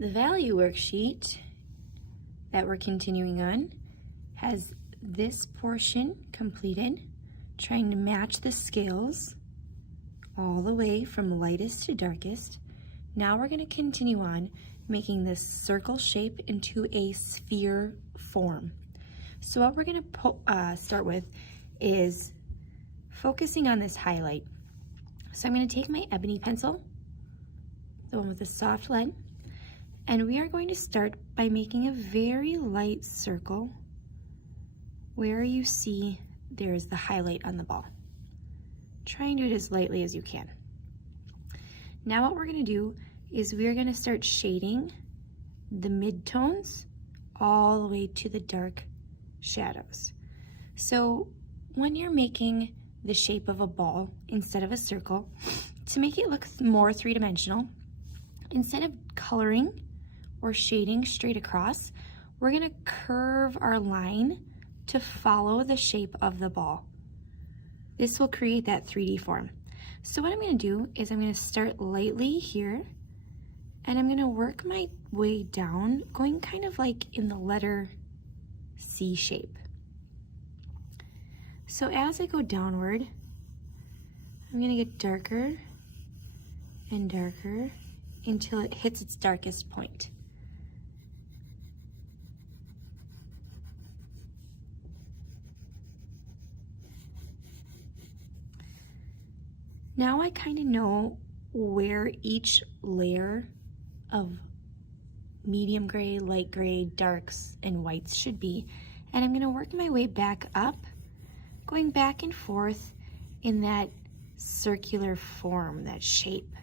The value worksheet that we're continuing on has this portion completed, trying to match the scales all the way from lightest to darkest. Now we're going to continue on making this circle shape into a sphere form. So what we're going to start with is focusing on this highlight. So I'm going to take my ebony pencil, the one with the soft lead, and we are going to start by making a very light circle where you see there's the highlight on the ball. Try and do it as lightly as you can. Now what we're going to do is we're going to start shading the midtones all the way to the dark shadows. So when you're making the shape of a ball instead of a circle, to make it look more three-dimensional, instead of coloring or shading straight across, we're going to curve our line to follow the shape of the ball. This will create that 3D form. So what I'm going to do is I'm going to start lightly here, and I'm going to work my way down, going kind of like in the letter C shape. So as I go downward, I'm going to get darker and darker until it hits its darkest point. Now I kind of know where each layer of medium gray, light gray, darks, and whites should be, and I'm going to work my way back up, going back and forth in that circular form, that shape,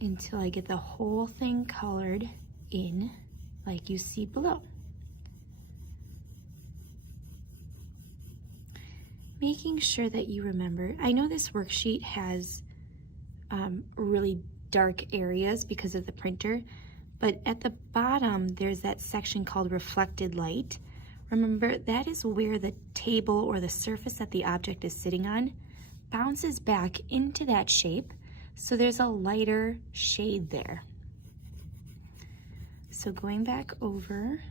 until I get the whole thing colored in like you see below. Making sure that you remember, I know this worksheet has really dark areas because of the printer, but at the bottom there's that section called reflected light. Remember, that is where the table or the surface that the object is sitting on bounces back into that shape, so there's a lighter shade there. So going back over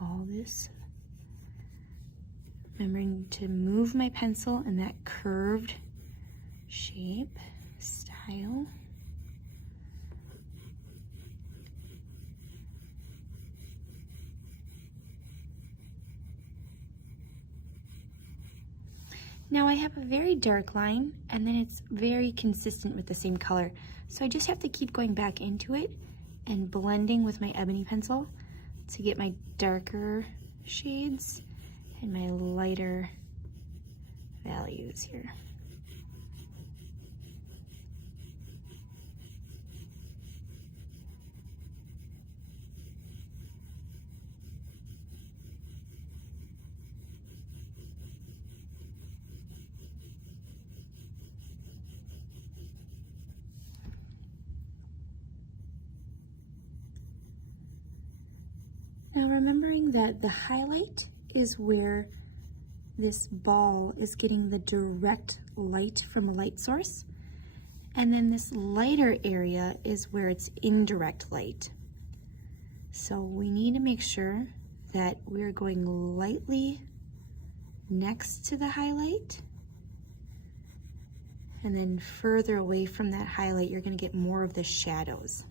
all this, remembering to move my pencil in that curved shape, style. Now I have a very dark line, and then it's very consistent with the same color. So I just have to keep going back into it and blending with my ebony pencil to get my darker shades and my lighter values here. Now remembering that the highlight is where this ball is getting the direct light from a light source, and then this lighter area is where it's indirect light. So we need to make sure that we're going lightly next to the highlight, and then further away from that highlight you're going to get more of the shadows.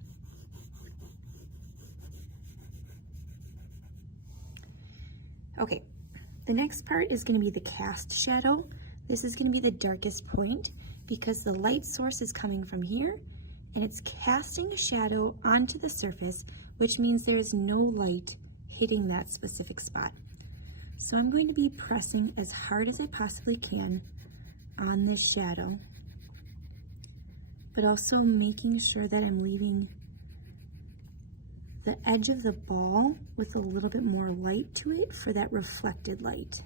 Okay, the next part is going to be the cast shadow. This is going to be the darkest point because the light source is coming from here and it's casting a shadow onto the surface, which means there is no light hitting that specific spot. So I'm going to be pressing as hard as I possibly can on this shadow, but also making sure that I'm leaving the edge of the ball with a little bit more light to it for that reflected light.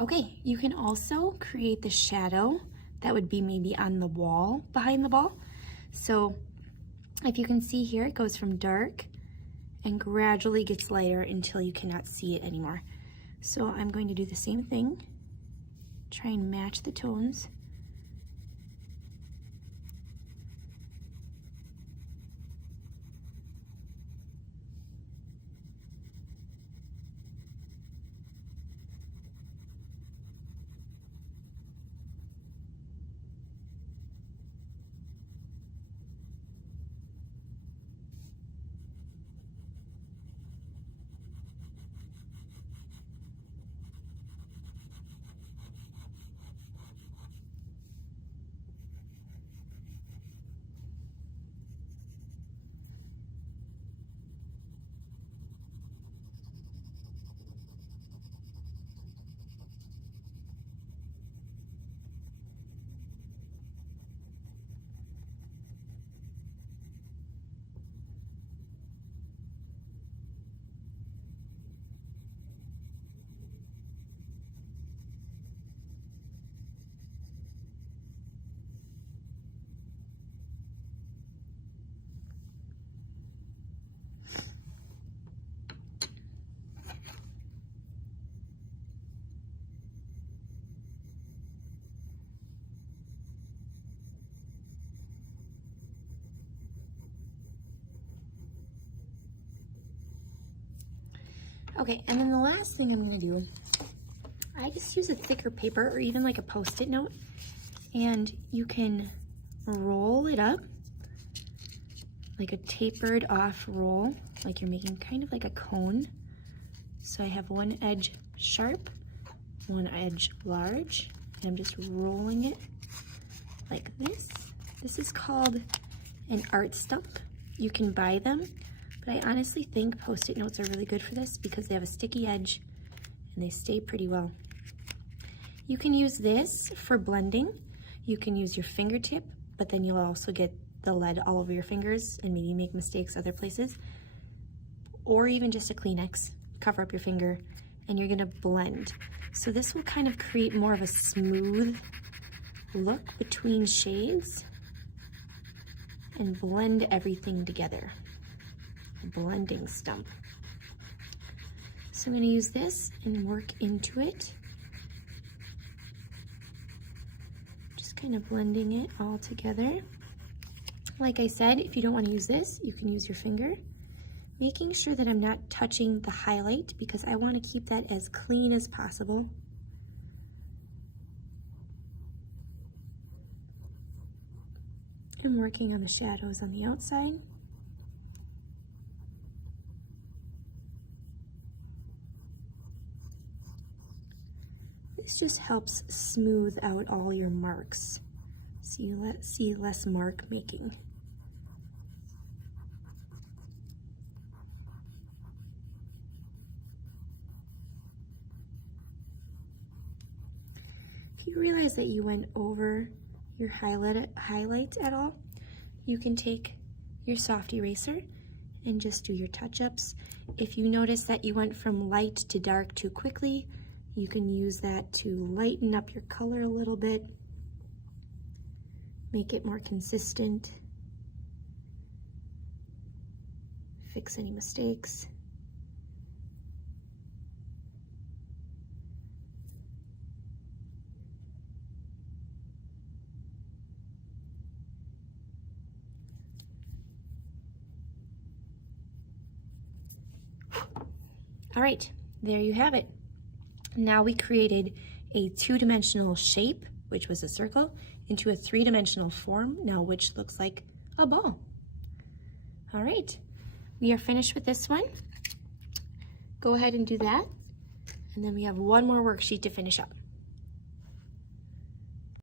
Okay, you can also create the shadow that would be maybe on the wall behind the ball. So if you can see here, it goes from dark and gradually gets lighter until you cannot see it anymore. So I'm going to do the same thing, try and match the tones. Okay, and then the last thing I'm gonna do, I just use a thicker paper or even like a Post-it note, and you can roll it up like a tapered off roll, like you're making kind of like a cone. So I have one edge sharp, one edge large, and I'm just rolling it like this. This is called an art stump. You can buy them, but I honestly think Post-it notes are really good for this because they have a sticky edge and they stay pretty well. You can use this for blending. You can use your fingertip, but then you'll also get the lead all over your fingers and maybe make mistakes other places. Or even just a Kleenex, cover up your finger, and you're gonna blend. So this will kind of create more of a smooth look between shades and blend everything together. A blending stump. So I'm going to use this and work into it. Just kind of blending it all together. Like I said, if you don't want to use this, you can use your finger. Making sure that I'm not touching the highlight because I want to keep that as clean as possible. I'm working on the shadows on the outside. This just helps smooth out all your marks. So you see less mark making. If you realize that you went over your highlight at all, you can take your soft eraser and just do your touch-ups. If you notice that you went from light to dark too quickly, you can use that to lighten up your color a little bit, make it more consistent, fix any mistakes. All right, there you have it. Now we created a two-dimensional shape, which was a circle, into a three-dimensional form, now which looks like a ball. All right, we are finished with this one. Go ahead and do that. And then we have one more worksheet to finish up.